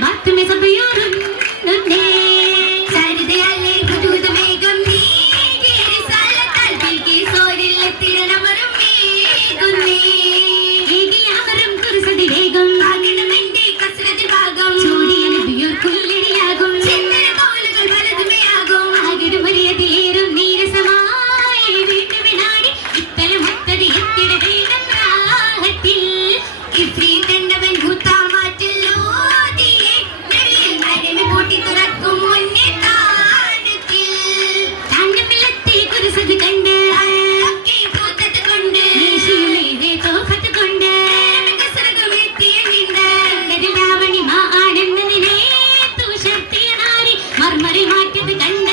സോരില്ലെത്തിരണമറും ಕಿಟ್ಟು ಗಂಡ